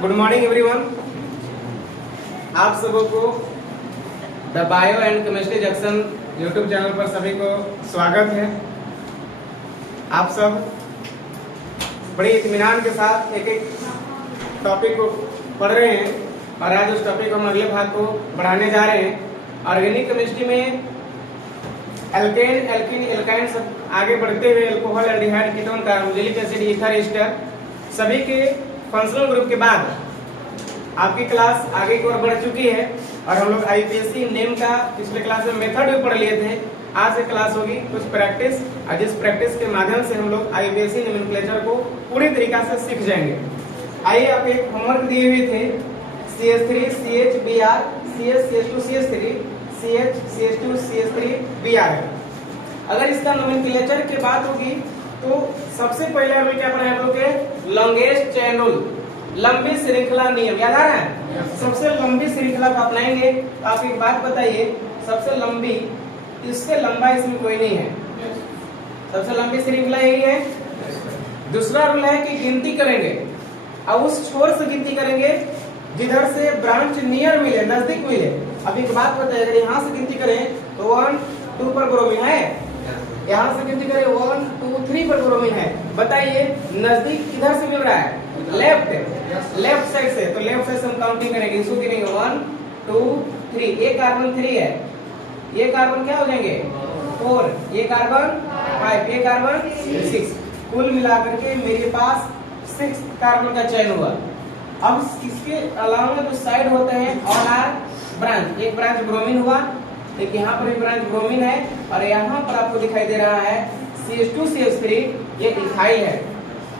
Good morning everyone. आप सबों को the bio and chemistry junction YouTube channel पर सभी को स्वागत है। आप सब बड़े इत्मीनान के साथ एक एक टॉपिक को पढ़ रहे हैं और आज उस टॉपिक को हम अगले भाग को बढ़ाने जा रहे हैं। ऑर्गेनिक केमिस्ट्री में एल्केन, एल्कीन, एल्काइन सब आगे बढ़ते हुए alcohol, aldehyde, ketone, carboxylic acid, ether, ester सभी के फंक्शनल ग्रुप के बाद आपकी क्लास आगे की ओर बढ़ चुकी है और हम लोग आईपीएससी नेम का पिछले क्लास में मेथड भी पढ़ लिए थे। आज से क्लास होगी कुछ प्रैक्टिस और जिस प्रैक्टिस के माध्यम से हम लोग आईपीएससी नोमेनक्लेचर को पूरी तरीका से सीख जाएंगे। आइए, आप एक होमवर्क दिए हुए थे CH3 CHBr CH CH2 CH3 CH CH2 CH3 Br। अगर इसका नोमेनक्लेचर की बात होगी तो सबसे पहले हमें क्या पढ़ा है आप लोग के लॉन्गेस्ट चेन रूल, लंबी श्रृंखला नियम याद आ रहा है। सबसे लंबी श्रृंखला को अपनाएंगे तो आप एक बात बताइए, सबसे लंबी, इससे लंबा इसमें कोई नहीं है। सबसे लंबी श्रृंखला यही है। दूसरा रूल है कि गिनती करेंगे और उस छोर से गिनती करेंगे जिधर से ब्रांच नियर मिले, नजदीक मिले। अब एक बात बताइए, अगर यहाँ से गिनती करें तो 1 2 पर ब्रोमीन है, यहाँ से गिनती करें 1 2 3 पर ब्रोमीन है। बताइए नजदीक किधर से मिल रहा है? लेफ्ट साइड से। तो लेफ्ट साइड से हम काउंटिंग करेंगे, इसको गिनेंगे 1 2 3। ये कार्बन 3 है, ये कार्बन क्या हो जाएंगे 4, ये कार्बन 5, ये कार्बन 6। कुल मिलाकर के मेरे पास 6 कार्बन का चयन हुआ। अब इसके अलावा जो साइड होते हैं ऑल आर ब्रांच, एक ब्रांच ब्रोमीन हुआ, एक यहाँ पर भी ब्रांच ब्रोमीन है और यहाँ पर आपको दिखाई दे रहा है CH2 CH3, ये इथाइल है।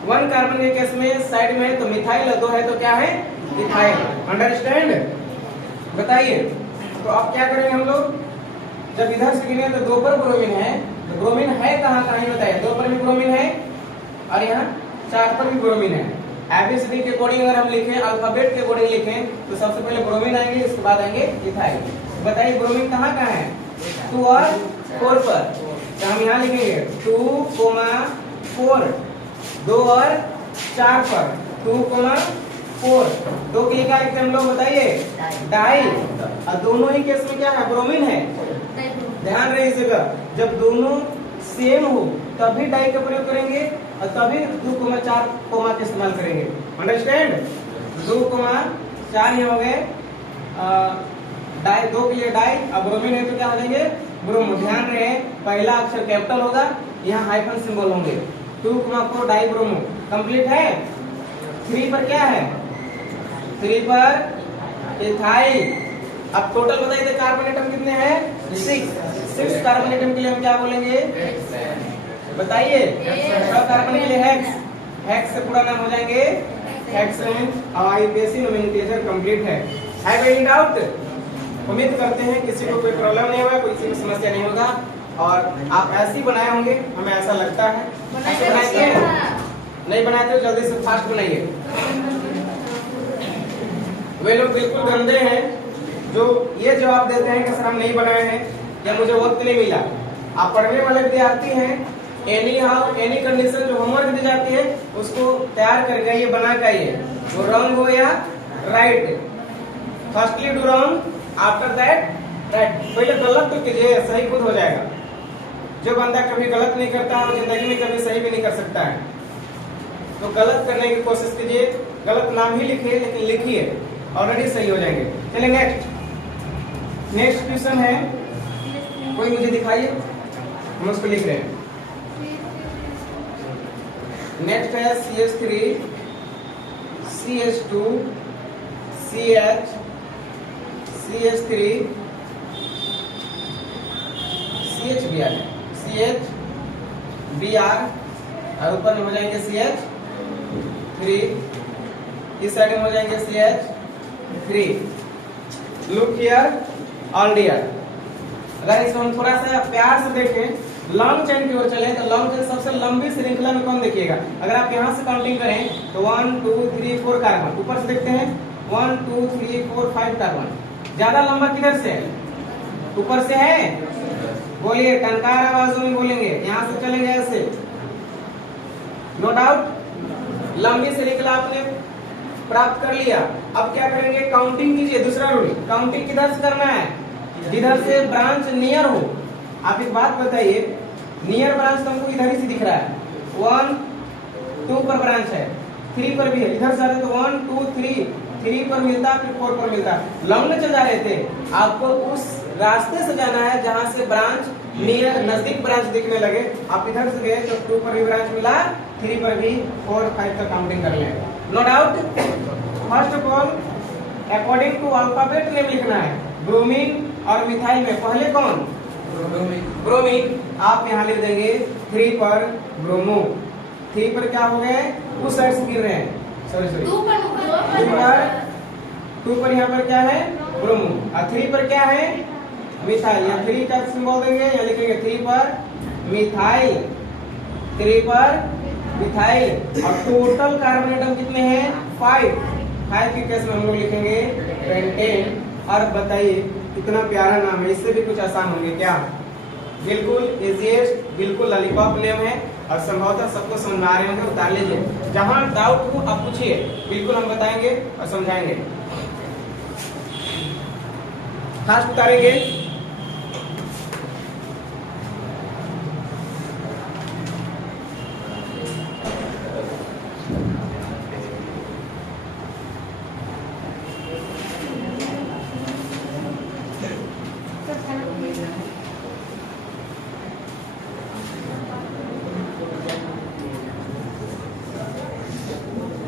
1 कार्बन के केस में साइड में तो मिथाइल और 2 है तो क्या है इथाइल। अंडरस्टैंड? बताइए तो अब क्या करेंगे हम लोग, जब इधर से गिने तो 2 पर ब्रोमीन है, तो ब्रोमीन है कहाँ कहाँ ही बताइए। 2 पर भी ब्रोमीन है और यहाँ 4 पर भी ब्रोमीन है। एबीसीडी के अकॉर्डिंग अगर हम लिखें, अल्फाबेट के अकॉर्डिंग लिखें तो सबसे पहले ब्रोमीन आएंगे, इसके बाद आएंगे इथाइल। बताइए ब्रोमीन कहाँ कहाँ है? 2 और 4 पर। तो हम यहाँ लिखेंगे 2, 4, 2 और 4 पर 2, 4। 2 के लिए क्या लिखते हैं हम लोग बताइए? डाई। और दोनों ही केस में क्या है? ब्रोमीन है। ध्यान रखिएगा, जब दोनों सेम हो तभी डाई का प्रयोग करेंगे और तभी 2, 4 कोमा का इस्तेमाल करेंगे। अंडरस्टैंड? 2, 4 ये हो गए डाई, 2 के लिए डाई। अब ब्रोमीन है तो क्या हो जाएंगे ब्रोमो। ध्यान रहे पहला अक्षर कैपिटल होगा, यहाँ हाइफन सिंबल होंगे। 2, 4 डाई ब्रोमो कंप्लीट है। 3 पर क्या है? 3 पर इथाइल। अब टोटल बताइए कार्बन एटम कितने हैं? 6 कार्बन एटम के लिए हम क्या बोलेंगे बताइए? कार्बन के लिए हेक्स से पूरा नाम हो जाएंगे हेक्सेन। और आईपीएससी नोमेनक्लेचर कंप्लीट है। Have any doubt? उम्मीद करते हैं किसी को कोई प्रॉब्लम नहीं होगा, कोई भी समस्या नहीं होगा और आप ऐसे ही बनाए होंगे, हमें ऐसा लगता है। नहीं बनाए तो जल्दी से फास्ट बनाइए। वे लोग बिल्कुल गंदे हैं जो ये जवाब देते हैं कि सर हम नहीं बनाए हैं या मुझे वक्त नहीं मिला। आप पढ़ने वाले विद्यार्थी हैं, एनी हाउ एनी कंडीशन जो होमवर्क दी जाती है उसको तैयार करके ये बना के आइए, वो रॉन्ग हो या right. Firstly do wrong, after that right. पहले गलत तो कीजिए, सही खुद हो जाएगा। जो बंदा कभी गलत नहीं करता है वो जिंदगी में कभी सही भी नहीं कर सकता है। तो गलत करने की कोशिश कीजिए, गलत नाम ही लिखिए लेकिन लिखिए, ऑलरेडी सही हो जाएंगे। चलिए नेक्स्ट क्वेश्चन है, कोई मुझे दिखाइए, हम उसको लिख रहे हैं। नेक्स्ट है CH3 CH2 CH CH3 CHBr CHBr और ऊपर में हो जाएंगे CH3, इस साइड में हो जाएंगे CH3। Look here all dear. अगर इसको हम थोड़ा सा प्यार से देखें, लॉन्ग चेन की ओर चले तो लॉन्ग चेन सबसे लंबी श्रृंखला में कौन देखिएगा? अगर आप यहाँ से काउंटिंग करें तो 1 2 3 4 कार्बन, ऊपर से देखते हैं 1 2 3 4 5 कार्बन। ज्यादा लंबा किधर से है? ऊपर से है। बोलिए, टनकार आवाजों में बोलेंगे, यहाँ से चलेंगे ऐसे, नो डाउट। लंबी श्रृंखला आपने प्राप्त कर लिया। अब क्या करेंगे, काउंटिंग कीजिए। दूसरा रूल, काउंटिंग किधर से करना है, जिधर से ब्रांच नियर हो। आप एक बात बताइए, नियर ब्रांच तो हमको इधर ही से दिख रहा है, 1 2 पर ब्रांच है, 3 पर भी है। इधर से आ रहे तो 1 2 3 पर मिलता, फिर 4 पर मिलता। लॉन्ग में चल जा रहे थे, आपको उस रास्ते से जाना है जहां से ब्रांच नियर, नजदीक ब्रांच दिखने लगे। आप इधर से गए तो 2 पर भी ब्रांच मिला, 3 पर भी, 4 5 तक काउंटिंग कर लें। No doubt. First of all according to alphabet name लिखना है। ब्रोमीन और मिथाइल में पहले कौन, ब्रोमीन। आप यहाँ लिख देंगे 3 पर ब्रोमो। 3 पर क्या हो गए, उस साइड से गिर रहे हैं, सॉरी 2 पर यहाँ पर क्या है, ब्रोमो। और 3 पर क्या है, मिथाइल। यहाँ 3 का सिंबल देंगे, यहाँ लिखेंगे 3 पर मिथाइल, 3 पर मिथाइल। और टोटल कार्बन एटम कितने हैं, 5 के केस में हम लोग लिखेंगे पेंटेन। और बताइए कितना प्यारा नाम है, इससे भी कुछ आसान होंगे क्या, बिल्कुल इजीएस्ट, बिल्कुल लॉलीपॉप नेम है। और संभवतः सबको समझ में आ रहे होंगे, उतार लीजिए। जहां डाउट हो आप पूछिए, बिल्कुल हम बताएंगे और समझाएंगे। फास्ट उतारेंगे।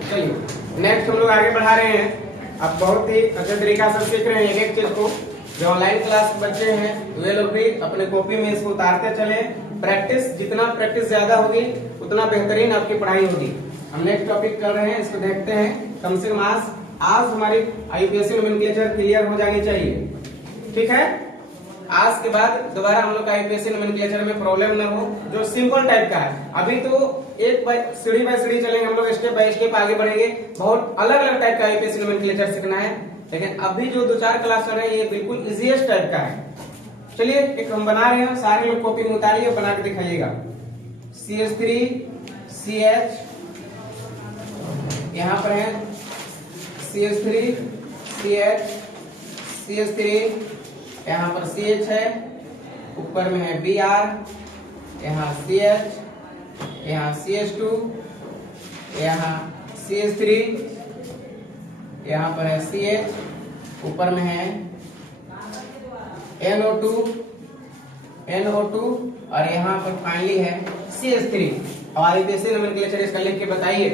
चलिए नेक्स्ट हम लोग आगे बढ़ा रहे हैं। अब बहुत ही अच्छे तरीका से सीख रहे हैं एक चीज को। जो ऑनलाइन क्लास बच्चे हैं वे लोग भी अपने कॉपी में इसको उतारते चले। प्रैक्टिस, जितना प्रैक्टिस ज्यादा होगी उतना बेहतरीन आपकी पढ़ाई होगी। हम नेक्स्ट टॉपिक कर रहे हैं, इसको देखते हैं। कम से कम आज हमारी आईयूपीएससी नोमेनक्लेचर क्लियर हो जानी चाहिए, ठीक है। आज के बाद दोबारा हम लोग का आईयूपीएससी नोमेनक्लेचर में प्रॉब्लम न हो, जो सिंपल टाइप का है। अभी तो एक सीढ़ी बाय सीढ़ी चलेंगे हम लोग, स्टेप बाय स्टेप आगे बढ़ेंगे। बहुत अलग अलग टाइप का आईयूपीएससी नोमेनक्लेचर सीखना है, लेकिन अभी जो 2-4 क्लास चल रहे हैं ये बिल्कुल इजीएस्ट टाइप का है। चलिए एक हम बना रहे हैं, सारे लोग कॉपी में उतारिए, बना के दिखाइएगा। CH3 CH, यहाँ पर है CH3 CH CH3, यहाँ पर CH है, ऊपर में है Br, यहाँ CH, यहाँ CH2, यहाँ CH3, यहाँ पर है CH, ऊपर में है NO2 और यहाँ पर फाइनली है CH3। और आईयूपीएससी नोमेनक्लेचर इसका लिख के बताइए।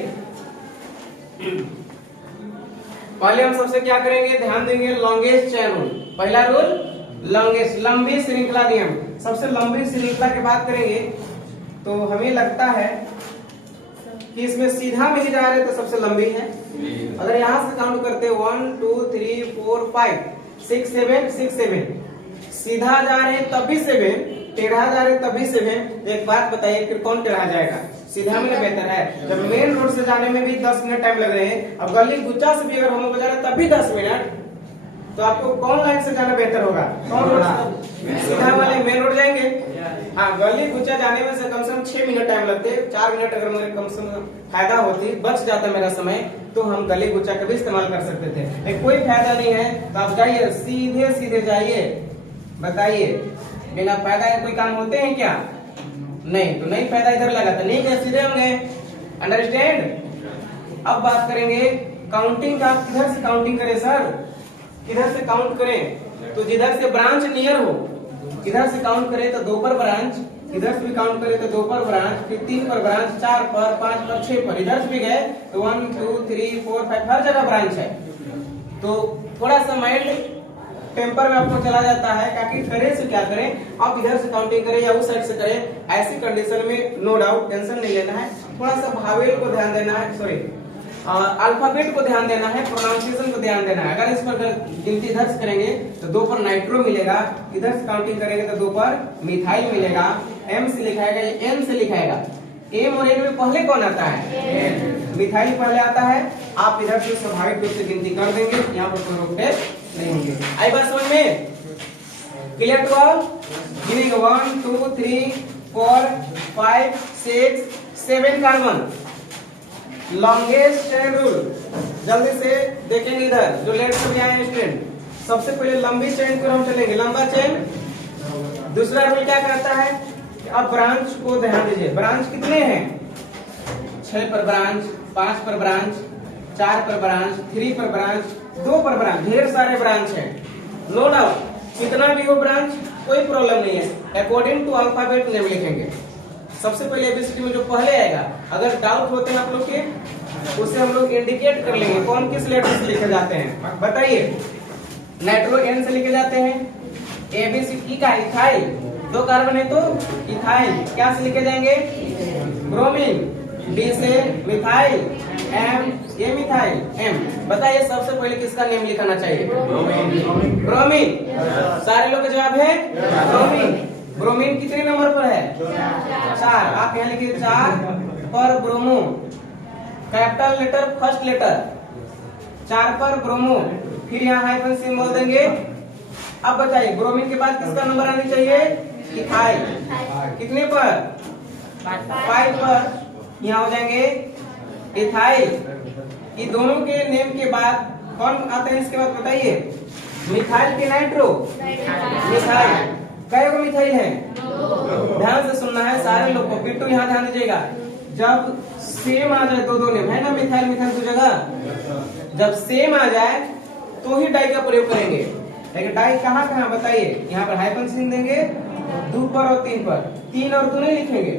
पहले हम सबसे क्या करेंगे, ध्यान देंगे लॉन्गेस्ट चेन रूल। पहला रूल लॉन्गेस्ट, लंबी श्रृंखला नियम। सबसे लंबी श्रृंखला की बात करेंगे तो हमें लगता है कि इसमें सीधा में ही जा रहे तो सबसे लंबी है। अगर यहाँ से काउंट करते 1 2 3 4 5 6 7 सीधा जा रहे तब भी 7, टेढ़ा जा रहे तब भी 7। एक बात बताइए फिर कौन टेढ़ा जाएगा, सीधा में बेहतर है। जब मेन रोड से जाने में भी 10 मिनट टाइम लग रहे हैं, अब गली गुच्चा से भी अगर हम लोग जा रहे हैं तब भी 10 मिनट, तो आपको कौन लाइन से जाना बेहतर होगा, कौन रोड, सीधा वाले मेन रोड जाएंगे। हाँ, गली गुच्चा जाने में से कम 6 मिनट टाइम लगते, 4 मिनट अगर मुझे कम से कम फायदा होती, बच जाता मेरा समय, तो हम गली गुच्चा का भी इस्तेमाल कर सकते थे। लेकिन कोई फायदा नहीं है, तो आप जाइए सीधे सीधे जाइए। बताइए बिना फायदा के कोई काम होते हैं क्या, नहीं। तो नहीं फायदा इधर लगा तो नहीं क्या सीधे होंगे, अंडरस्टैंड। अब बात करेंगे काउंटिंग का। किधर से काउंटिंग करें सर, किधर से काउंट करें, तो जिधर से ब्रांच नियर हो, इधर से काउंट करें तो 2 पर ब्रांच, इधर से भी काउंट करें तो 2 पर ब्रांच, फिर 3 पर ब्रांच, 4 पर, 5 पर, 6 पर। इधर से भी गए तो 1 2 3 4 5 हर जगह ब्रांच है। तो थोड़ा सा माइंड टेम्पर में आपको चला जाता है, ताकि करें से क्या करें, आप इधर से काउंटिंग करें या उस साइड से करें। ऐसी कंडीशन में नो डाउट टेंशन नहीं लेना है, थोड़ा सा भावेल को ध्यान देना है, सॉरी अल्फाबेट को ध्यान देना है, प्रोनाउंसिएशन को ध्यान देना है। अगर इस पर गिनती इधर से करेंगे तो 2 पर नाइट्रो मिलेगा, इधर से काउंटिंग करेंगे तो 2 पर मिथाइल मिलेगा। M से लिखाएगा या N से लिखाएगा, M और N में पहले कौन आता है, मिथाइल पहले आता है। आप इधर से स्वाभाविक रूप से गिनती कर देंगे, यहाँ पर कोई रोक नहीं होंगे। आई बात समझ में, क्लियर टू ऑल। गिनेंगे 1 2 3 4 5 6 7 कार्बन, लॉन्गेस्ट चेन रूल जल्दी से देखेंगे इधर जो लेफ्ट में आए स्टूडेंट। सबसे पहले लंबी चेन को हम चलेंगे, लंबा चेन। दूसरा रूल क्या कहता है, अब ब्रांच को ध्यान दीजिए। ब्रांच कितने हैं, 6 पर ब्रांच, 5 पर ब्रांच, 4 पर ब्रांच, 3 पर ब्रांच, 2 पर ब्रांच, ढेर सारे ब्रांच हैं। नो डाउट कितना भी हो ब्रांच कोई प्रॉब्लम नहीं है। अकॉर्डिंग टू अल्फाबेट नेम लिखेंगे। सबसे पहले एबीसीडी में जो पहले आएगा, अगर डाउट होते हैं आप लोग के, उसे हम लोग इंडिकेट कर लेंगे कौन किस लेटर से लिखे जाते हैं। बताइए, नाइट्रो एन से लिखे जाते हैं, एबीसी का इथाइल, 2 कार्बन है तो इथाइल, क्या से लिखे जाएंगे, ब्रोमीन। डी से मिथाइल, एम ये मिथाइल, एम। बताइए सबसे पहले किसका नेम लिखाना चाहिए, ब्रोमीन। सारे लोग का जवाब है ब्रोमीन। ब्रोमीन कितने नंबर पर है, 4। आप यहाँ लिखिए 4 पर bromo, capital letter first letter, 4 पर ब्रोमो, फिर यहाँ हाइफन सिंबल देंगे। अब बताइए ब्रोमीन के बाद किसका नंबर आनी चाहिए, इथाइल। कितने पर, 5 पर, यहाँ हो जाएंगे इथाइल। ये दोनों के नेम के बाद कौन आता है इसके बाद बताइए, मिथाइल के नाइट्रो, मिथाइल। कई गो मिथाइल है, ध्यान से सुनना है सारे लोग को। बिट्टू यहाँ ध्यान दीजिएगा, जब सेम आ जाए दो नेम है ना, मिथाइल मिथाइल दो जगह, जब सेम आ जाए तो ही डाई का प्रयोग करेंगे। लेकिन डाई कहाँ कहाँ बताइए, यहाँ पर हाइफन चिन्ह देंगे 2 पर और 3 पर। 3 और 2 नहीं लिखेंगे,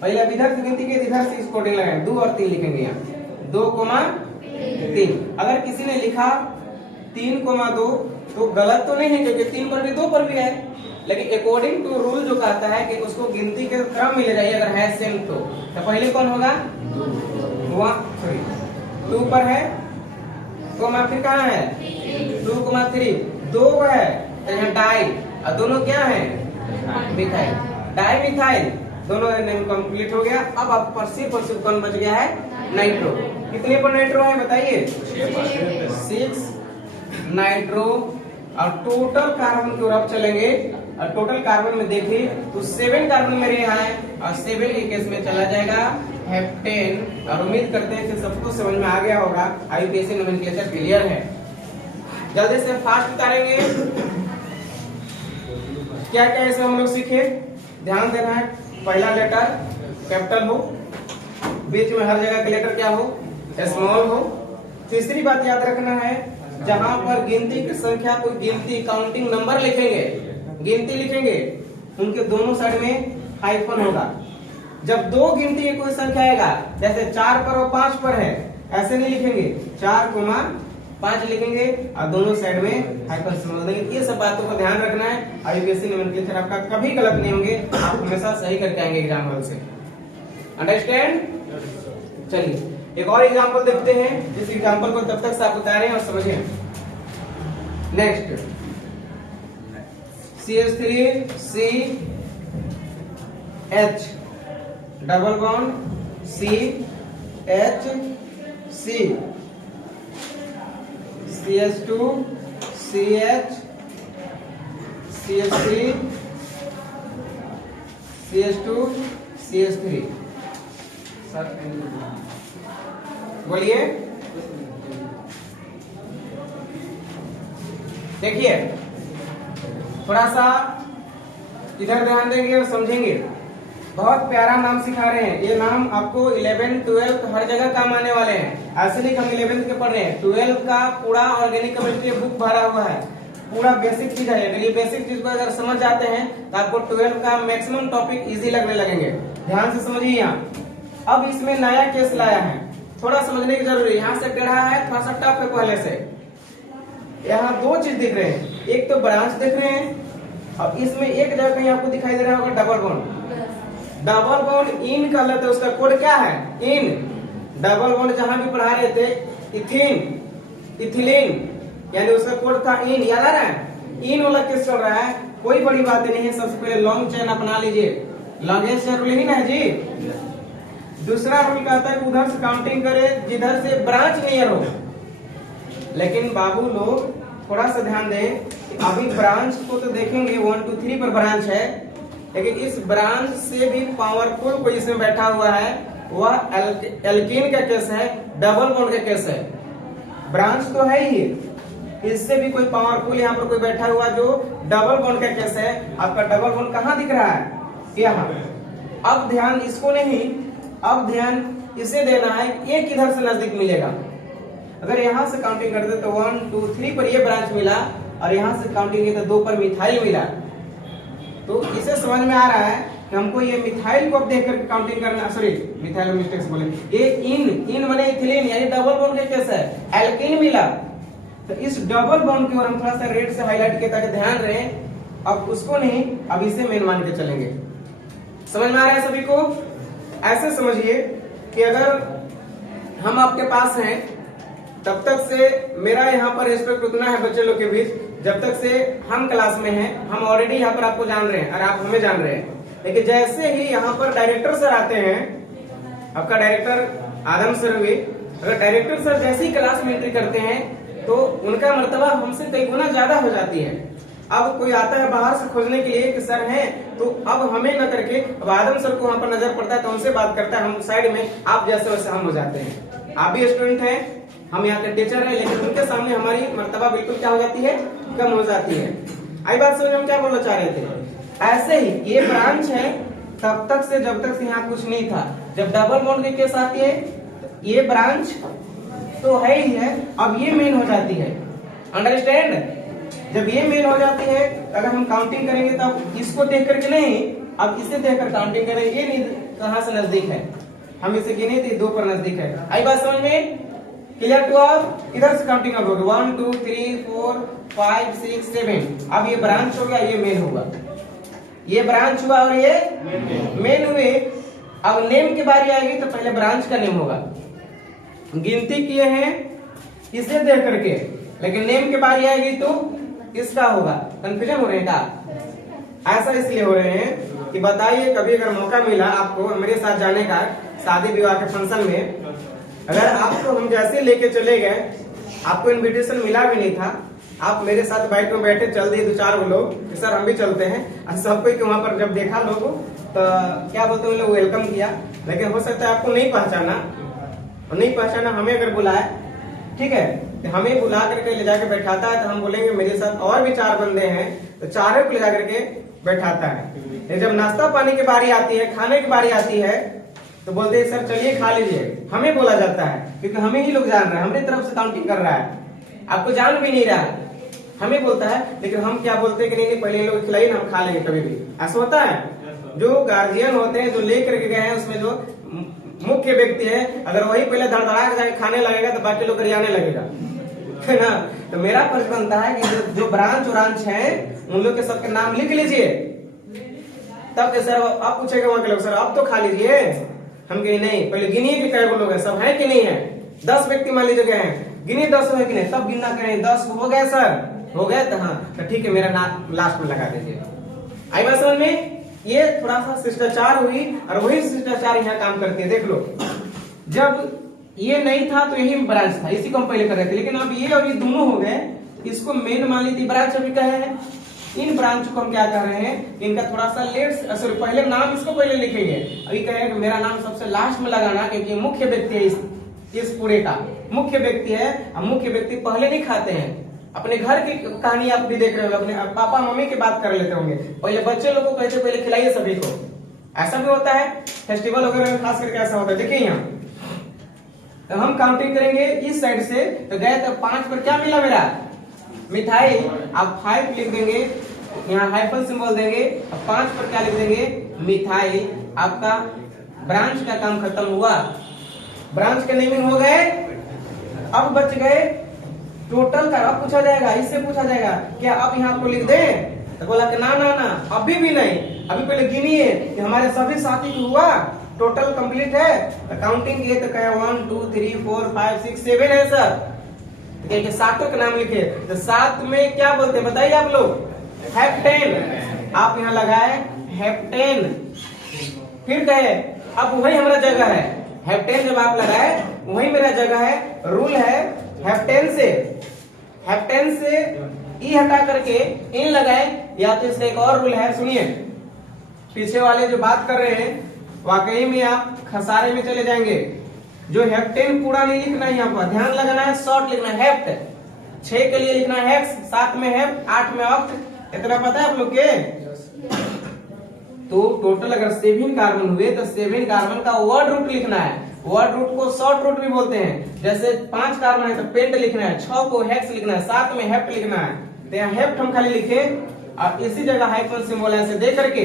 पहले इधर से गिनती के इधर से इसको लगाएंगे, 2 और 3 लिखेंगे यहाँ, 2,3। अगर किसी ने लिखा 3,2 तो गलत तो नहीं है, क्योंकि 3 पर भी 2 पर भी है। लेकिन अकॉर्डिंग टू रूल जो कहता है कि उसको गिनती के क्रम में ले जाइए, अगर है सेम तो पहले कौन होगा, 2 पर है, कोमा फिर कहाँ है, 2,3, 2 है तो यहाँ डाई, और दोनों क्या है, मिथाइल, डाई मिथाइल, दोनों नेम कंप्लीट हो गया। अब आप पर सिर्फ कौन बच गया है, नाइट्रो। कितने पर नाइट्रो है बताइए, 6 नाइट्रो। और टोटल कार्बन की ओर अब चलेंगे, और टोटल कार्बन में देखिए तो 7 कार्बन मेरे यहाँ है, और 7 के केस में चला जाएगा हेप्टेन। और उम्मीद करते हैं कि सबको समझ में आ गया होगा, आईयूपीएसी नोमेनक्लेचर क्लियर है। जल्दी से फास्ट उतारेंगे। क्या क्या इसमें हम लोग सीखे, ध्यान देना है। पहला लेटर कैपिटल हो, बीच में हर जगह का लेटर क्या हो, स्मॉल हो। तीसरी बात याद रखना है, जहां पर गिनती की संख्या को गिनती काउंटिंग नंबर लिखेंगे, गिनती लिखेंगे, उनके दोनों साइड में हाइफन होगा। जब 2 गिनती की कोई संख्या आएगा, जैसे 4 पर और 5 पर है, ऐसे नहीं लिखेंगे, 4,5 लिखेंगे और दोनों साइड में हाइफन सिंबल देंगे। ये सब बातों का ध्यान रखना है। आईयूपीएसी नोमेनक्लेचर आपका कभी गलत नहीं होंगे, आप हमेशा सही करके आएंगे एग्जाम हॉल से। अंडरस्टैंड? चलिए एक और एग्जांपल देखते हैं। इस एग्जांपल को तब तक से आप उतारें और समझें। Next, CH3 CH double bond CH C, CH2 CH CH3 CH2 CH3। बोलिए, देखिए थोड़ा सा इधर ध्यान देंगे और समझेंगे। बहुत प्यारा नाम सिखा रहे हैं, ये नाम आपको 11th 12th हर जगह काम आने वाले हैं। ऐसे नहीं हम 11th के पढ़ रहे हैं, 12th का पूरा ऑर्गेनिक केमिस्ट्री बुक भरा हुआ है, पूरा बेसिक चीज है। अगर ये बेसिक चीज को अगर समझ जाते हैं तो आपको 12th का मैक्सिमम टॉपिक इजी लगने लगेंगे। ध्यान से समझिए। यहाँ अब इसमें नया केस लाया है, थोड़ा समझने की जरूरी है। यहाँ से टेढ़ा है, थोड़ा सा टफ है पहले से। यहाँ 2 चीज दिख रहे हैं, एक तो ब्रांच दिख रहे हैं, और इसमें एक जगह कहीं आपको दिखाई दे रहा होगा double bond. Double bond in का लेते, उसका कोड क्या है, इन। डबल बॉन्ड जहां भी पढ़ा रहे थे इथिन, इथिलीन, यानी उसका कोड था इन। याद आ रहा है, इन वाला केस चल रहा है, कोई बड़ी बात नहीं है। सबसे पहले लॉन्ग चेन अपना लीजिए, लॉन्गेस्ट चेन रूल ही ना है जी। दूसरा रूल कहता है उधर से काउंटिंग करे जिधर से ब्रांच नियर हो। लेकिन बाबू लोग थोड़ा सा ध्यान दें, अभी ब्रांच को तो देखेंगे 1 2 3 पर ब्रांच है, लेकिन इस ब्रांच से भी पावरफुल पोजीशन में बैठा हुआ है वह एल्कीन का केस है, डबल बॉन्ड का केस है। ब्रांच तो है ही, इससे भी कोई पावरफुल यहाँ पर कोई बैठा हुआ जो डबल बॉन्ड का केस है। आपका डबल बॉन्ड कहाँ दिख रहा है? यहाँ। अब ध्यान इसको नहीं, अब ध्यान इसे देना है, एक इधर से नजदीक मिलेगा। अगर यहाँ से काउंटिंग करते तो 1 2 3 पर ये ब्रांच मिला और यहाँ से काउंटिंग की तो 2 पर मिथाइल मिला। तो इसे समझ में आ रहा है कि हमको ये मिथाइल को अब देख करके काउंटिंग करना, सॉरी मिथाइल मिस्टेक्स बोले, ये इन माने इथिलीन यानी डबल बॉन्ड का केस है, एल्कीन मिला। तो इस डबल बॉन्ड की ओर हम थोड़ा सा रेड से हाईलाइट किया ताकि ध्यान रहे। अब उसको नहीं, अब इसे मेन मान के चलेंगे। समझ में आ रहा है सभी को? ऐसे समझिए कि अगर हम आपके पास हैं तब तक से मेरा यहाँ पर रिस्पेक्ट उतना है बच्चे लोग के बीच, जब तक से हम क्लास में हैं हम ऑलरेडी यहाँ पर आपको जान रहे हैं और आप हमें जान रहे हैं। लेकिन जैसे ही यहाँ पर डायरेक्टर सर आते हैं, आपका डायरेक्टर आदम सर हुए, अगर डायरेक्टर सर जैसे ही क्लास में एंट्री करते हैं तो उनका मर्तबा हमसे कई गुना ज्यादा हो जाती है। अब कोई आता है बाहर से खोजने के लिए कि सर हैं, तो अब हमें न करके अब आदम सर को वहाँ पर नजर पड़ता है तो उनसे बात करता है, हम साइड में, आप जैसे वैसे हम हो जाते हैं। आप भी स्टूडेंट हैं, हम यहाँ के टीचर हैं, लेकिन उनके सामने हमारी मर्तबा बिल्कुल क्या हो जाती है? कम हो जाती है। आई बात समझ? हम क्या बोलना चाह रहे थे? ऐसे ही ये ब्रांच है तब तक से जब तक से यहाँ कुछ नहीं था। जब डबल बॉन्ड के केस आती है ये ब्रांच तो है ही है, अब ये मेन हो जाती है। अंडरस्टैंड? जब ये मेन हो जाती है अगर हम काउंटिंग करेंगे तब इसको देख करके नहीं, अब इसे देखकर काउंटिंग करेंगे। ये कहाँ से नजदीक है, हम इसे गिने थे 2 पर नजदीक है। आई बात समझ में? Clear to all? इधर से काउंटिंग अब होगी 1 2 3 4 5 6 7। अब ये ब्रांच हो गया, ये मेन होगा, ये ब्रांच हुआ और ये मेन हुए। अब नेम की बारी आएगी तो पहले ब्रांच का नेम होगा। गिनती किए हैं इसे देख करके, लेकिन नेम की बारी आएगी तो इसका होगा। कंफ्यूजन हो रहे हैं क्या? ऐसा इसलिए हो रहे हैं कि बताइए कभी अगर मौका मिला आपको मेरे साथ जाने का शादी विवाह के फंक्शन में, अगर आपको हम जैसे लेके चले गए, आपको इनविटेशन मिला भी नहीं था, आप मेरे साथ बाइक में बैठे चल दिए 2-4 लोग कि सर हम भी चलते हैं, और सब कोई वहां पर जब देखा लोगों तो क्या बोलते हैं, लोग वेलकम किया। लेकिन हो सकता है आपको नहीं पहचाना, और नहीं पहचाना हमें अगर बुलाए, ठीक है, तो हमें बुला करके ले जाकर बैठाता है तो हम बोलेंगे मेरे साथ और भी 4 बंदे हैं, तो 4 को ले जाकर के बैठाता है। जब नाश्ता पानी की बारी आती है, खाने की बारी आती है, तो बोलते हैं सर चलिए खा लीजिए। हमें बोला जाता है क्योंकि हमें ही लोग जान रहे हैं, हमारी तरफ से काउंटिंग कर रहा है, आपको जान भी नहीं रहा, हमें बोलता है। लेकिन हम क्या बोलते हैं कि नहीं पहले लोग खिलाइए, हम खा लेंगे। कभी भी ऐसा होता है? जो गार्जियन होते हैं जो लेकर के गए हैं उसमें जो मुख्य व्यक्ति है, अगर वही पहले धड़धड़ा के जाके खाने लगेगा तो बाकी लोग गरियाने लगेगा, है ना? तो मेरा फर्ज बनता है कि जो ब्रांच है उन लोग के सबके नाम लिख लीजिए, तब के सर आप पूछेगा वहां के लोग सर आप तो खा लीजिए। हम कहे नहीं, पहले गिनिए कि कै लोग हैं, सब है कि नहीं है। 10 व्यक्ति मान लीजिए गए हैं, गिनिए 10 है कि नहीं, तब गिनना करें 10 हो गए सर, हो गए तो हाँ तो ठीक है, मेरा नाम लास्ट में लगा दीजिए। आई बात समझ में? ये थोड़ा सा शिष्टाचार हुई, और वही शिष्टाचार यहाँ काम करती है। देख लो, जब ये नहीं था तो यही ब्रांच था, इसी को हम पहले कर रहे थे, लेकिन अब ये और ये दोनों हो गए, इसको मेन मान ली थी, ब्रांच अभी कहे हैं। इन ब्रांच को हम क्या कर रहे हैं, इनका थोड़ा सा लेट, सॉरी पहले नाम इसको पहले लिखेंगे। अभी कहें मेरा नाम सबसे लास्ट में लगाना, क्योंकि मुख्य व्यक्ति है इस पूरे का, मुख्य व्यक्ति है। अब मुख्य व्यक्ति पहले नहीं खाते हैं। अपने घर की कहानी आप भी देख रहे होंगे, अपने पापा मम्मी की बात कर लेते होंगे, पहले बच्चे लोगों को कहते पहले खिलाइए सभी को। ऐसा भी होता है फेस्टिवल वगैरह में, खास करके ऐसा होता है। देखिए यहाँ तो हम काउंटिंग करेंगे इस साइड से, तो गए तो 5 पर क्या मिला मेरा, मिठाई। आप 5 लिख देंगे, यहाँ हाइफन सिंबल देंगे, अब 5 पर क्या लिख देंगे, मिठाई। आपका ब्रांच का काम खत्म हुआ, ब्रांच के नेमिंग हो गए। अब बच गए टोटल का। अब पूछा जाएगा, इससे पूछा जाएगा क्या अब यहाँ आपको लिख दें, तो बोला कि ना ना ना अभी भी नहीं, अभी पहले गिनिए कि हमारे सभी साथी को हुआ, टोटल कंप्लीट है। काउंटिंग किए तो कहे 1 2 3 4 5 6 7 है सर, तो 7 का नाम लिखे। तो 7 में क्या बोलते हैं बताइए आप लोग, हेप्टेन। आप यहाँ लगाए हेप्टेन, फिर कहे अब वही हमारा जगह है, हेप्टेन जब आप लगाए वही मेरा जगह है। रूल है हेप्टेन से ई हटा करके इन लगाए, या तो इसका एक और रूल है, सुनिए। पीछे वाले जो बात कर रहे हैं वाकई में आप खसारे में चले जाएंगे। जो हेप्टेन पूरा नहीं लिखना है, यहाँ पर ध्यान लगाना है, शॉर्ट लिखना है। हेप्ट 6 के लिए लिखना है हेक्स, 7 में हेप्ट, 8 में ऑक्ट। इतना पता है आप लोग के? तो टोटल अगर 7 कार्बन हुए तो 7 कार्बन का वर्ड रूट लिखना है। वर्ड रूट को शॉर्ट रूट भी बोलते हैं। जैसे 5 कार्बन है तो पेंट लिखना है, 6 को हेक्स लिखना है, 7 में हेप्ट लिखना है। तो यहाँ हेप्ट हम खाली लिखे और इसी जगह हाइफन सिंबल ऐसे दे करके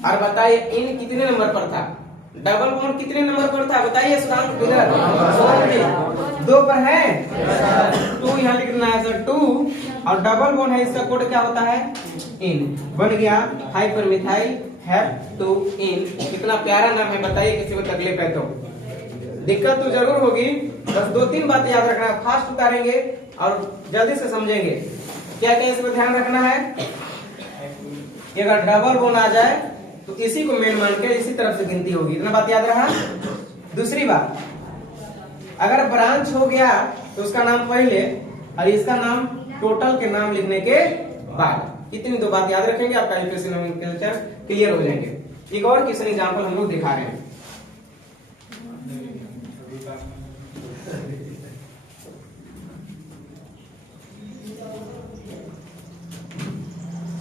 और बताइए इन कितने नंबर पर था? डबल बॉन्ड कितने नंबर पर था बताइए सुधांशु? किधर? 2 पर है, 2 यहाँ लिखना है सर 2। और डबल बॉन्ड है, इसका कोड क्या होता है? इन। बन गया हाइपर मिथाइल हेप टू इन। कितना प्यारा नाम है बताइए, किसी को तकलीफ है तो? दिक्कत तो जरूर होगी, बस 2-3 बातें याद रखना है। फास्ट उतारेंगे और जल्दी से समझेंगे। क्या क्या इसमें ध्यान रखना है कि अगर डबल बॉन्ड आ जाए तो इसी को मेन मान के इसी तरफ से गिनती होगी। इतना बात याद रहा। दूसरी बात, अगर ब्रांच हो गया तो उसका नाम पहले और इसका नाम टोटल के नाम लिखने के बाद। इतनी 2 बात याद रखेंगे, आपका इक्वेशन नोमेनक्लेचर क्लियर हो जाएंगे। एक और क्वेश्चन एग्जांपल हम लोग दिखा रहे हैं।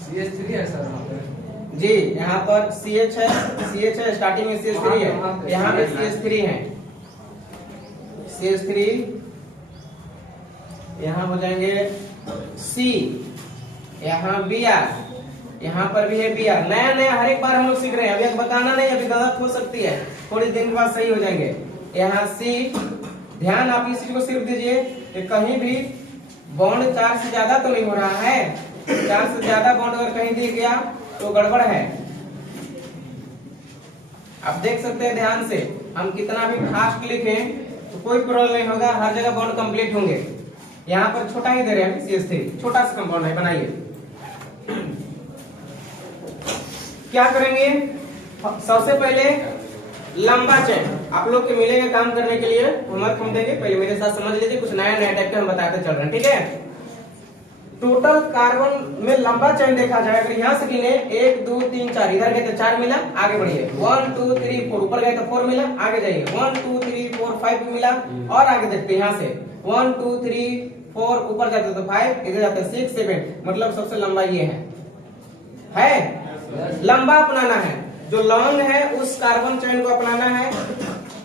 CH3 है सर वहाँ पे जी, यहाँ पर CH है, स्टार्टिंग में CH3 है, यहाँ पे CH3 है। CH3 यहाँ हो जाएंगे C, यहाँ Br, यहाँ पर भी है Br। नया नया हर एक बार हम लोग सीख रहे हैं, अभी बताना नहीं, अभी गलत हो सकती है, थोड़ी दिन के बाद सही हो जाएंगे। यहाँ C, ध्यान आप इस चीज को सिर्फ दीजिए कि कहीं भी बॉन्ड 4 से ज्यादा तो नहीं हो रहा है। 4 से ज्यादा बॉन्ड अगर कहीं दिख गया तो गड़बड़ है। आप देख सकते हैं ध्यान से, हम कितना भी फास्ट लिखें तो कोई प्रॉब्लम नहीं होगा, हर जगह बॉन्ड कंप्लीट होंगे। यहाँ पर छोटा ही दे रहे हैं CH3, छोटा सा कंपाउंड है, बनाइए। क्या करेंगे? सबसे पहले लंबा चेन आप लोग के मिलेगा काम करने के लिए, होमवर्क हम देंगे, पहले मेरे साथ समझ लीजिए, कुछ नया नया टाइप के हम बताते चल रहे हैं, ठीक है? टोटल कार्बन में लंबा चेन देखा जाए, अगर यहाँ से गिने 1 2 3 4, इधर गए तो 4 मिला, आगे बढ़िए। 1 2 3 4, ऊपर गए तो 4 मिला, आगे जाइए। 1 2 3 4 5 मिला, और आगे देखते हैं यहाँ से 1 2 3 4, ऊपर जाते तो 5, इधर जाते 6 7, मतलब सबसे लंबा ये है। लंबा अपनाना है, जो लॉन्ग है उस कार्बन चेन को अपनाना है,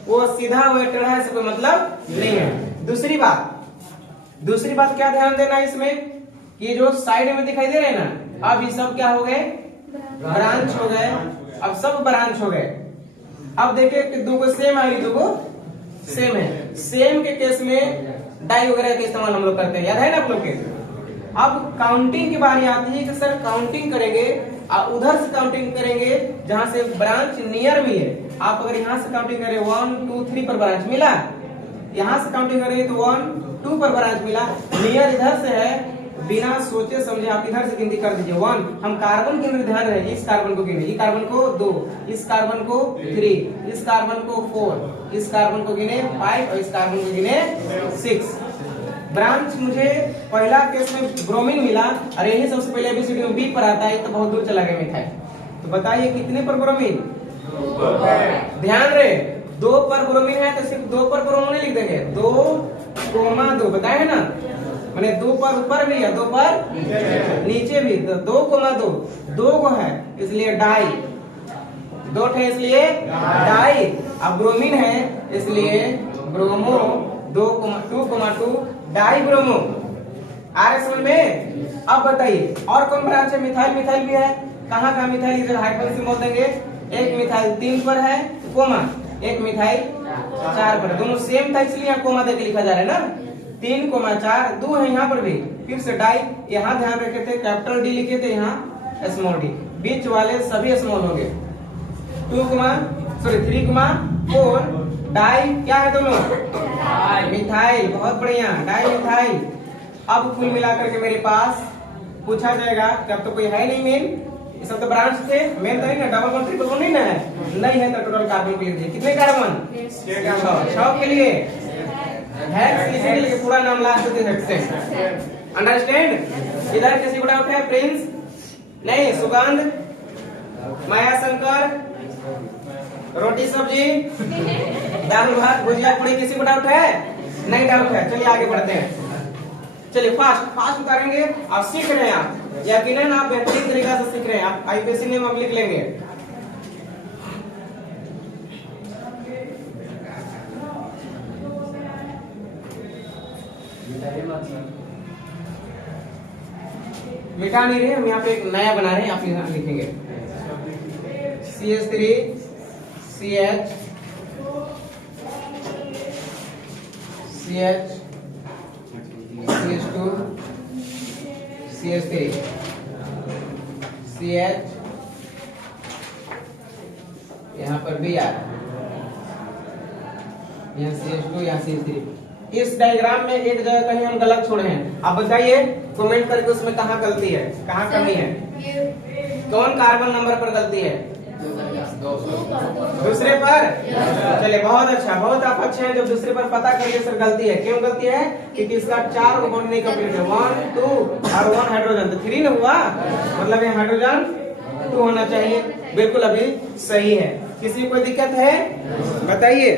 वो सीधा हुआ टेढ़ा है, कोई मतलब नहीं है। दूसरी बात क्या ध्यान देना है इसमें, ये जो साइड में दिखाई दे रहे हैं ना, अब ये सब क्या हो गए? ब्रांच हो गए। अब सब ब्रांच हो गए। अब देखिए कि 2 को सेम आई, 2 को सेम है। सेम के केस में डाई वगैरह का इस्तेमाल हम लोग करते हैं, याद है ना आप लोग के? अब काउंटिंग की बारी आती है कि सर काउंटिंग करेंगे और उधर से काउंटिंग करेंगे जहां से ब्रांच नियर मिले। आप अगर यहाँ से काउंटिंग करें 1 2 3 पर ब्रांच मिला, यहाँ से काउंटिंग करेंगे तो 1 2 पर ब्रांच मिला, नियर इधर से है, बिना सोचे समझे आप इधर से गिनती कर दीजिए 1। हम कार्बन के अंदर ध्यान रहे, इस कार्बन को गिने, इस कार्बन को 2, इस कार्बन को 3, इस कार्बन को 4, इस कार्बन को गिने 5 और इस कार्बन को गिने 6। ब्रांच मुझे पहला केस में ब्रोमीन मिला, और यही सबसे पहले एबीसीडी में बी पर आता है, तो बहुत दूर चला गया मिथाइल। तो बताइए कितने पर ब्रोमीन? ध्यान रहे, 2 पर ब्रोमीन है तो सिर्फ 2 पर ब्रोमीन लिख देंगे, 2,2 बताए है ना, मैंने 2 पर ऊपर भी है, 2 पर नीचे भी, तो 2,2, 2 को है इसलिए डाई, 2 है इसलिए डाई। अब ब्रोमीन है इसलिए ब्रोमो, 2,2 डाई ब्रोमो। आ रहे समझ में? अब बताइए और कौन ब्रांच है? मिथाइल भी है। कहाँ का मिथाइल? इधर हाइफन से बोल देंगे। एक मिथाइल 3 पर है कोमा, एक मिथाइल 4 पर, दोनों सेम था इसलिए यहाँ कोमा देके लिखा जा रहा है ना। 3,4, 2 है यहाँ पर भी, फिर से डाई। यहाँ ध्यान रखे थे कैपिटल डी लिखे थे, यहाँ स्मॉल डी, बीच वाले सभी स्मॉल हो गए। 3,4 डाई क्या है दोनों? मिथाइल। बहुत बढ़िया, डाई मिथाइल। अब कुल मिलाकर के मेरे पास पूछा जाएगा कि अब तो कोई है नहीं मेन, ये सब तो ब्रांच थे, मेन तो नहीं ना, डबल बॉन्ड ट्रिपल बॉन्ड नहीं ना है, नहीं है तो टोटल कार्बन को लिख दीजिए। कितने कार्बन? 6 के लिए हेक्स लिखिए, पूरा नाम लास्ट में हेक्स से। अंडरस्टैंड? इधर किसी को डाउट है? प्रिंस नहीं, सुगंध, माया शंकर, रोटी सब्जी दाल भात भुजिया पूरी, किसी को डाउट है? नहीं डाउट है, चलिए आगे बढ़ते हैं। चलिए फास्ट फास्ट उतारेंगे। आप सीख रहे हैं, आप यकीनन आप बेहतरीन तरीका से सीख रहे हैं। आप आईपीएससी नेम आप लिख लेंगे। मिटा नहीं रहे हम, यहाँ पे एक नया बना रहे हैं, आप यहाँ लिखेंगे CH3 CH CH CH2 CH3 CH, यहाँ पर भी यार यहाँ CH2 यहाँ CH3। इस डायग्राम में एक जगह कहीं हम गलत छोड़े हैं, आप बताइए कमेंट करके उसमें कहाँ गलती है, कहाँ कमी है। कौन कार्बन नंबर पर गलती है? दूसरे पर। चलिए बहुत अच्छा, बहुत आप अच्छे हैं। जब दूसरे पर पता करिए सर गलती है, क्यों गलती है? क्योंकि इसका 4 बॉन्ड नहीं कंप्लीट है, 1 2 और 1 हाइड्रोजन, तो 3 न हुआ, मतलब ये हाइड्रोजन 2 होना चाहिए। बिल्कुल अभी सही है। किसी को कोई दिक्कत है बताइए।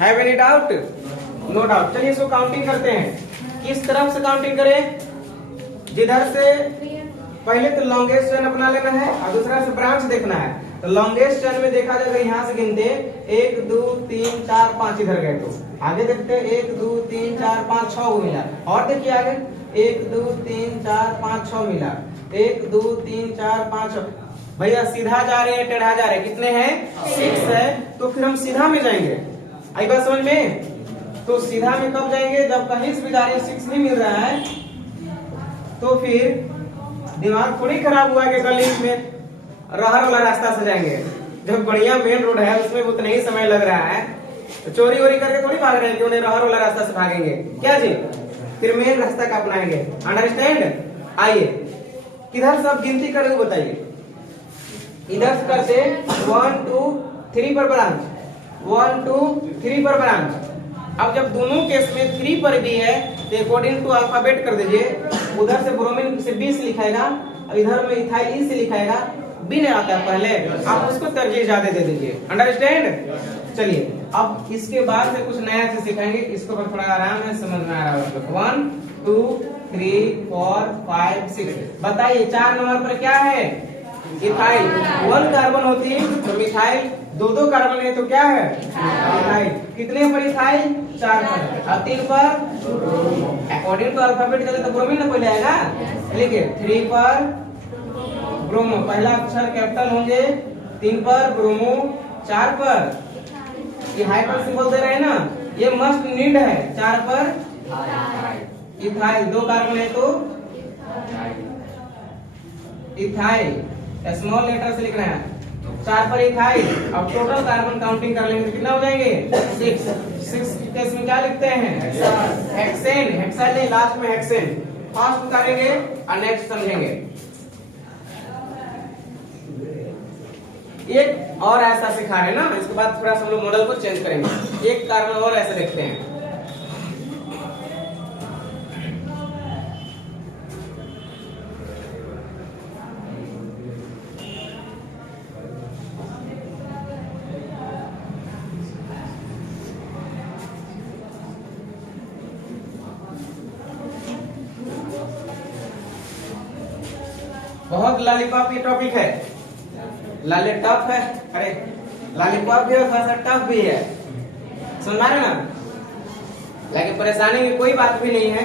Have any doubt? No doubt. चलिए इसको काउंटिंग करते हैं। किस तरफ से काउंटिंग करें? जिधर से पहले तो लॉन्गेस्ट चेन अपना लेना है और दूसरा से ब्रांच देखना है। तो लॉन्गेस्ट चेन में देखा जाएगा, यहाँ से गिनते 1 2 3 4 5, इधर गए तो आगे देखते 1 2 3 4 5 6 को मिला। और देखिए आगे 1 2 3 4 5 6 मिला, 1 2 3 4 5 6। भैया सीधा जा रहे हैं टेढ़ा जा रहे हैं, कितने हैं? 6 है। तो फिर हम सीधा में जाएंगे, आई बात समझ में? तो सीधा में कब जाएंगे? जब कहीं से भी जा रहे हैं 6 नहीं मिल रहा है, तो फिर दिमाग थोड़ी खराब हुआ कि गली में रहर वाला रास्ता से जाएंगे। जब बढ़िया मेन रोड है उसमें उतना ही समय लग रहा है, तो चोरी वोरी करके थोड़ी भाग रहे हैं कि उन्हें रहर वाला रास्ता से भागेंगे क्या जी? फिर मेन रास्ता का अपनाएंगे। अंडरस्टैंड? आइए किधर सब गिनती करेंगे बताइए। इधर से करते 1 2 3 पर ब्रांच, 1 2 3 पर ब्रांच। अब जब दोनों केस में 3 पर भी है तो अकॉर्डिंग टू अल्फाबेट कर दीजिए। उधर से ब्रोमीन से 20 लिखाएगा और इधर में इथाइल ई से लिखाएगा। बी नहीं आता है पहले, आप उसको तरजीह ज्यादा दे दीजिए। अंडरस्टैंड? चलिए अब इसके बाद से कुछ नया से सिखाएंगे, इसको पर थोड़ा आराम है, समझ में आ रहा है। 1 2 3 4 5 6। बताइए 4 नंबर पर क्या है? इथाइल। 1 कार्बन होती है तो मिथाइल, 2 कार्बन है तो क्या है? इथाइल। कितने पर इथाइल? 4 पर। और 3 पर अकॉर्डिंग टू अल्फाबेट चले तो ब्रोमीन ना पहले आएगा। लिखिए 3 पर ब्रोमो, पहला अक्षर कैपिटल होंगे, 3 पर ब्रोमो, 4 पर ये हाइपर सिंबल दे रहे हैं ना, ये मस्ट नीड है। 4 पर इथाइल, 2 कार्बन है तो इथाइल, स्मॉल लेटर से लिख रहे हैं। 4 पर इथाइल। अब टोटल कार्बन काउंटिंग कर लेंगे तो कितना हो जाएंगे? 6 केस में क्या लिखते हैं? हेक्सेन। हेक्साइल नहीं, लास्ट में हेक्सेन। फास्ट उतारेंगे और नेक्स्ट समझेंगे। एक और ऐसा सिखा रहे हैं ना, इसके बाद थोड़ा सा हम लोग मॉडल को चेंज करेंगे। एक कार्बन और ऐसे देखते हैं। बहुत लॉलीपॉप ये टॉपिक है, लॉलीपॉप है, अरे लॉलीपॉप भी है, थोड़ा सा टफ भी है, समझ रहे हैं ना? लेकिन परेशानी की कोई बात भी नहीं है।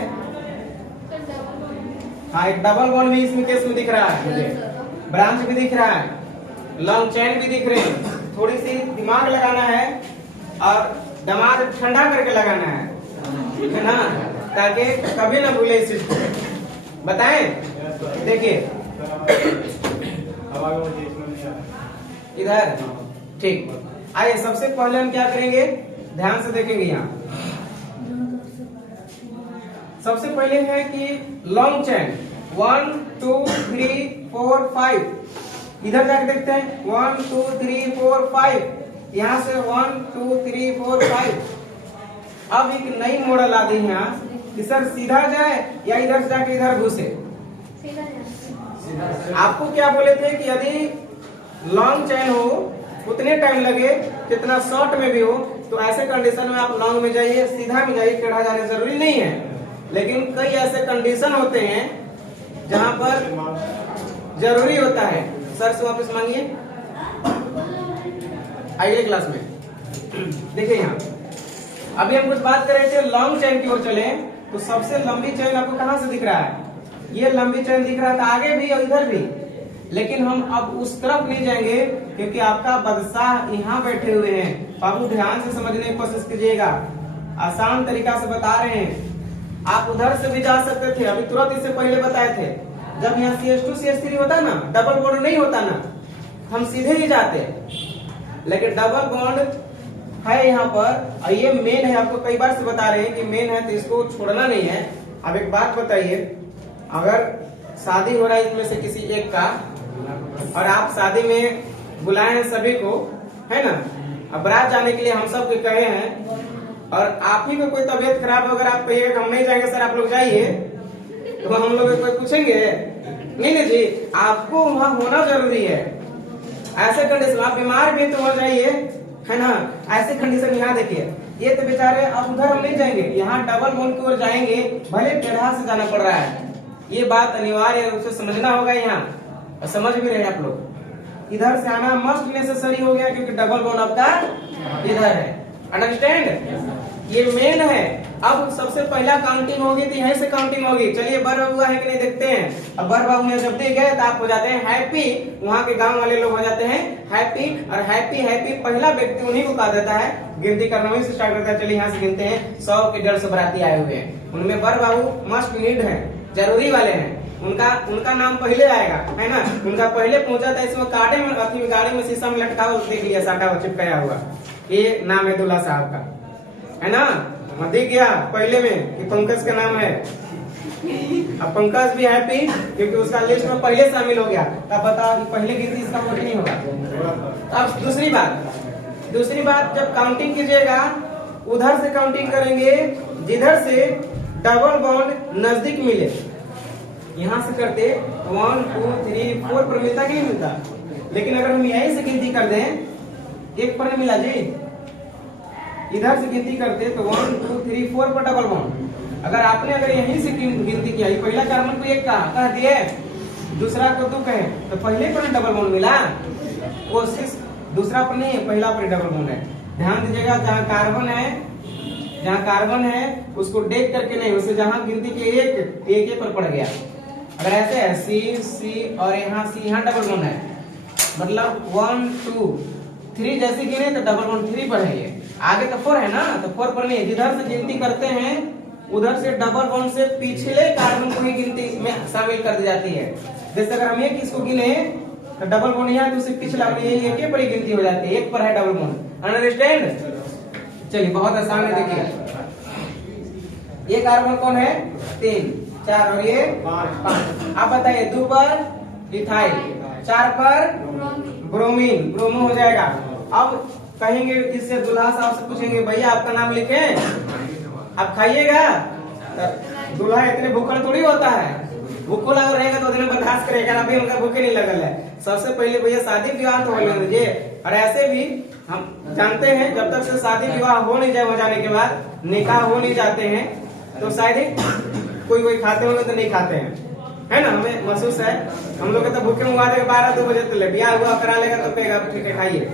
हाँ एक डबल बॉन्ड भी इसमें केस में दिख रहा है मुझे, ब्रांच भी दिख रहा है, लॉन्ग चेन भी दिख रहे हैं। थोड़ी सी दिमाग लगाना है और दिमाग ठंडा करके लगाना है ना, ताकि कभी ना भूले इस चीज को। बताएं देखिए इधर, ठीक। आइए सबसे पहले हम क्या करेंगे, ध्यान से देखेंगे। यहाँ सबसे पहले है कि लॉन्ग चेन 1 2 3 4 5। इधर जाके देखते हैं 1 2 3 4 5। यहाँ से 1 2 3 4 5। अब एक नई मॉडल आ गई यहाँ कि सर सीधा जाए या इधर से जाके इधर घुसे। आपको क्या बोले थे कि यदि लॉन्ग चेन हो उतने टाइम लगे कितना शॉर्ट में भी हो, तो ऐसे कंडीशन में आप लॉन्ग में जाइए, सीधा में जाइए, टेढ़ा जाने जरूरी नहीं है। लेकिन कई ऐसे कंडीशन होते हैं जहां पर जरूरी होता है। सर से वापस मांगिए अगले क्लास में। देखिए यहाँ अभी हम कुछ बात कर रहे थे लॉन्ग चेन की ओर चले, तो सबसे लंबी चेन आपको कहां से दिख रहा है? ये लंबी चेन दिख रहा था, आगे भी और इधर भी। लेकिन हम अब उस तरफ नहीं जाएंगे क्योंकि आपका बादशाह यहाँ बैठे हुए हैं। बाबू ध्यान से समझने की कोशिश कीजिएगा, आसान तरीका से बता रहे हैं। आप उधर से भी जा सकते थे, अभी तुरंत इससे पहले बताए थे। जब यहाँ CS2 CS3 होता ना, डबल बॉन्ड नहीं होता ना, हम सीधे ही जाते। लेकिन डबल बॉन्ड है यहाँ पर, और ये मेन है। आपको कई बार से बता रहे हैं कि मेन है तो इसको छोड़ना नहीं है। अब एक बात बताइए, अगर शादी हो रहा है इसमें से किसी एक का, और आप शादी में बुलाए हैं सभी को, है ना, अब बारात जाने के लिए हम सब को कहे हैं, और आप ही को कोई तबीयत खराब हो, अगर आप कहिए हम नहीं जाएंगे सर आप लोग जाइए, तो हम लोग कोई पूछेंगे? नहीं नहीं जी, आपको वहां होना जरूरी है। ऐसे कंडीशन आप बीमार भी तो हो जाइए, है ना। ऐसे कंडीशन यहाँ देखिए, ये तो बेचारे अब उधर हम नहीं जाएंगे, यहाँ डबल बॉन्ड की ओर जाएंगे, भले टेढ़ा से जाना पड़ रहा है। ये बात अनिवार्य रूप से समझना होगा यहाँ, और समझ भी रहे आप लोग। इधर से आना मस्ट नेसेसरी हो गया क्योंकि डबल बॉन्ड आपका इधर है। अंडरस्टैंड? ये मेन है। अब सबसे पहला काउंटिंग होगी तो यहीं से काउंटिंग होगी। चलिए बर हुआ है कि नहीं देखते हैं। अब बर बाबू में जब देख गए तो आप हो जाते हैं हैप्पी, वहाँ के गांव वाले लोग हो जाते हैं हैप्पी। और हैप्पी हैप्पी पहला व्यक्ति उन्हीं को कहा देता है, गिनती करना वहीं से स्टार्ट करता है। चलिए यहाँ से गिनते हैं, 100 के 150 बराती आए हुए हैं, उनमें बर बाबू मस्ट नीड है, जरूरी वाले हैं। उनका नाम पहले आएगा, है ना। उनका पहले पहुंचा था, इसमें काटे में अपनी गाड़ी में शीशा में लटका हुआ देख लिया, साटा हुआ चिपकाया हुआ, ये नाम है दूल्हा साहब का, है ना। दिख गया पहले में कि पंकज का नाम है। अब पंकज भी हैप्पी क्योंकि उसका लिस्ट में पहले शामिल हो गया। तब बताओ कि पहले गिनती इसका वोट नहीं होगा। अब दूसरी बात जब काउंटिंग कीजिएगा उधर से काउंटिंग करेंगे जिधर से डबल बॉन्ड नजदीक मिले। यहाँ से करते 1 2 3 4 पर मिलता कि नहीं मिलता। लेकिन अगर हम यहीं से गिनती कर दें, 1 पर मिला जी, इधर से गिनती करते तो 1 2 3 4 पर डबल बॉन्ड। अगर यहीं से गिनती किया, पहला कार्बन को 1 कह दिए, दूसरा को 2 कहे, तो पहले पर डबल बॉन्ड मिला। कोशिश दूसरा पर नहीं है, पहला पर डबल बॉन्ड है। ध्यान दीजिएगा, जहाँ कार्बन है उसको देख करके नहीं, उसे जहाँ गिनती के एक पर पड़ गया। अगर ऐसे है C और यहाँ C, यहाँ डबल बॉन्ड है, मतलब 1 2 3 जैसे गिने तो डबल बॉन्ड 3 पर है। ये आगे तो 4 है ना, तो 4 पर नहीं है। जिधर से गिनती करते हैं उधर से डबल बॉन्ड से पिछले कार्बन को ही गिनती में शामिल कर दी जाती है। जैसे अगर हम एक इसको गिने तो डबल बॉन्ड यहाँ तो उससे पिछला एक पर ही गिनती हो जाती है, 1 पर है डबल बॉन्ड। अंडरस्टैंड? चलिए बहुत आसान है, देखिए ये कार्बन कौन है? 3 4 और ये 5। आप बताइए 2 पर इथाइल, 4 पर ब्रोमीन हो जाएगा। अब कहेंगे इससे दूल्हा साहब से पूछेंगे भैया आपका नाम लिखे, आप खाइएगा? दूल्हा इतने भूखल थोड़ी होता है, भूखल अगर रहेगा तो दिन बर्दाश्त करेगा। अभी उनका भूखे नहीं लगल है। सबसे पहले भैया शादी विवाह तो होने दीजिए। और ऐसे भी हम जानते हैं जब तक से शादी विवाह हो नहीं जाए, हो जाने के बाद निकाह हो नहीं जाते हैं, तो शायद ही कोई खाते होंगे तो नहीं खाते हैं, है ना। हमें महसूस है, हम लोग तो भूखे मंगवा देगा 12-2 बजे तक, ब्याह हुआ करा लेगा तो कहेगा ठीक है खाइए।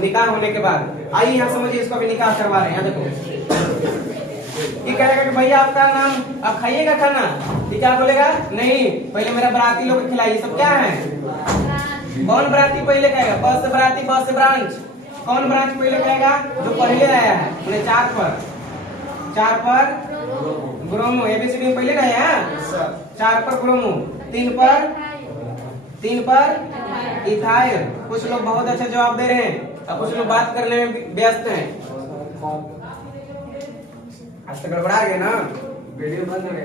निकाह होने के बाद आइए यहाँ समझिए, इसको भी निकाह करवा रहे हैं। देखो ये कहेगा कि भैया आपका नाम, आप खाइएगा खाना, ये क्या बोलेगा? नहीं, पहले मेरा बराती लोग खिलाइए। सब क्या है? कौन बराती पहले कहेगा? बस से बराती, बस से ब्रांच। कौन ब्रांच पहले कहेगा? जो पहले आया है। मैंने 4 पर ब्रोमो, एबीसीडी में पहले रहे हैं। 4 पर ब्रोमो, 3 पर इथाइल। कुछ लोग बहुत अच्छा जवाब दे रहे हैं और कुछ लोग बात करने में व्यस्त हैं। आज तक गड़बड़ा गया ना, वीडियो बंद हो गया।